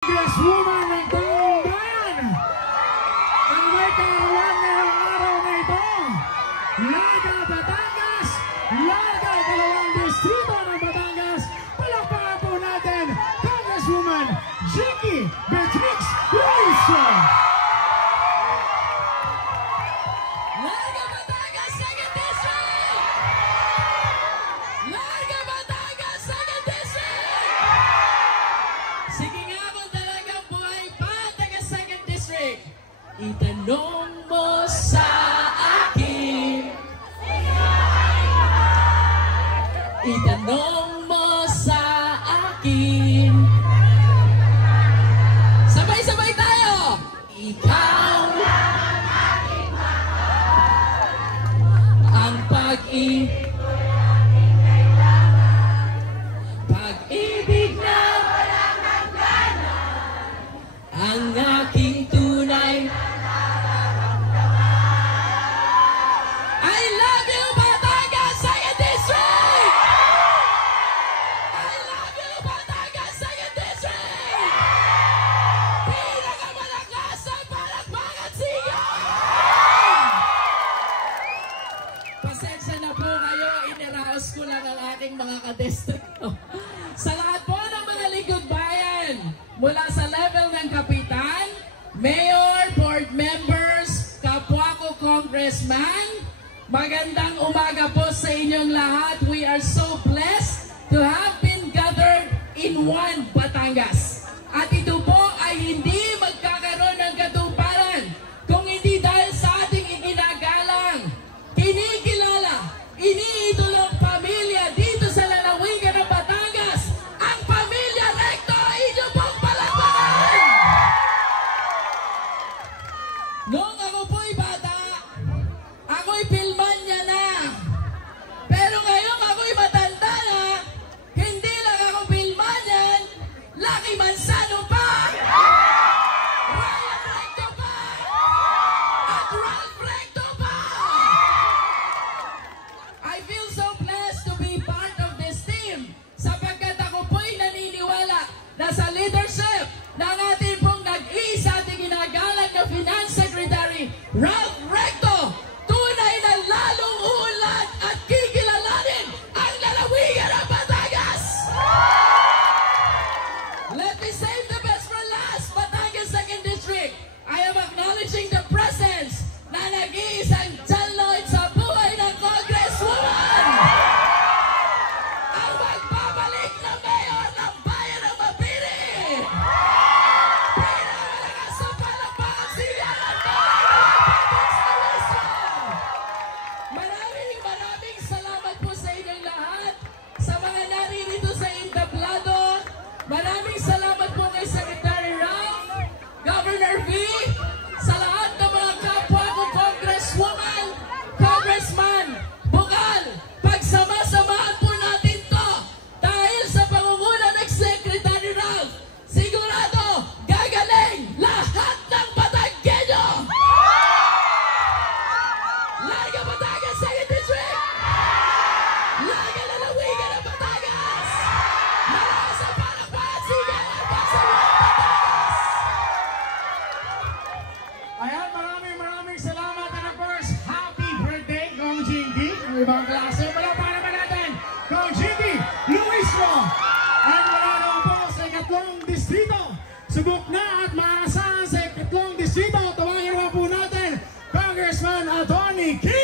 Congresswoman ng Taong Bayan ang may kaarawan ngayong araw na ito. Laga Batangas, Laga dalawang distrito ng Batangas. Palakpakan po natin Congresswoman Jinky Beatrix Luiso. Laga Batangas, 2nd District! Laga Batangas, 2nd District! Sige nga kung talagang buhay pa, taga 2nd District. Itanong mo sa akin. Itanong mo sa akin. Sabay-sabay tayo! Ikaw ang pag-ibig na walang hangganan, ang aking tunay. I love you, Batangas, 2nd District! I love you, Batangas, 2nd District! Pinakamalakas ang palakpakan, sigaw! Pasensya na po kayo, iniraos ko lang ang aking mga kadistrito. Sa lahat po ng mga lingkod bayan, mula sa level ng kapitan, mayor, board members, kapwa ko congressman, magandang umaga po sa inyong lahat. We are so blessed to have been gathered in one Batangas. At ito po ay hindi magkakaroon ng katuparan kung hindi dahil sa ating iginagalang, kinikilala, iniidolong pamilya dito sa lalawigan ng Batangas, ang Pamilya Recto. Inyo pong palakpakan! Noong ako po'y bata, ako'y pilman niya na. Pero ngayon ako'y matanda na, hindi lang ako pilman yan, Lucky Manzano pa! Ryan Recto pa! At Ralph Recto pa! I feel so blessed to be part of this team sapagkat ako po'y naniniwala na sa leadership ng ating pong nag-iisa ating ginagalang na Finance Secretary, Ralph Recto, tunay na lalong uunlad at kikilalanin ang lalawigan ng Batangas! Let me save the best for last, Batangas 2nd District. I am acknowledging the presence na nag-iisang John Lloyd sa buhay ng Congresswoman! Ang magbabalik na mayor ng bayan ng Mapili! Pinakamalakas sa palakpakan, sigawan mo! Maraming salamat po sa inyong lahat, sa mga naririto sa entablado. Maraming salamat po kay Secretary Ralph, Governor V, sa lahat ng mga kapwa ko Congresswoman, Congressman, Bukal. Pagsama-samahan po natin to dahil sa pangunguna ng Secretary Ralph, sigurado gagaling lahat ng Batanggenyo! Laga Batangas, 2nd District! Laga lalawigan ng Batangas! Malakas ang palakpakan, sigawan pa sa buong Batangas! Ayan, maraming salamat. And of course, happy birthday, Kong Jinky. Ang ibang klase. Palakpakan naman natin, Kong Jinky Luiso. At wala naman po sa ikatlong distrito. Subok na at maasahan sa ikatlong distrito. Tawagin naman po natin, Congressman Atty. Kim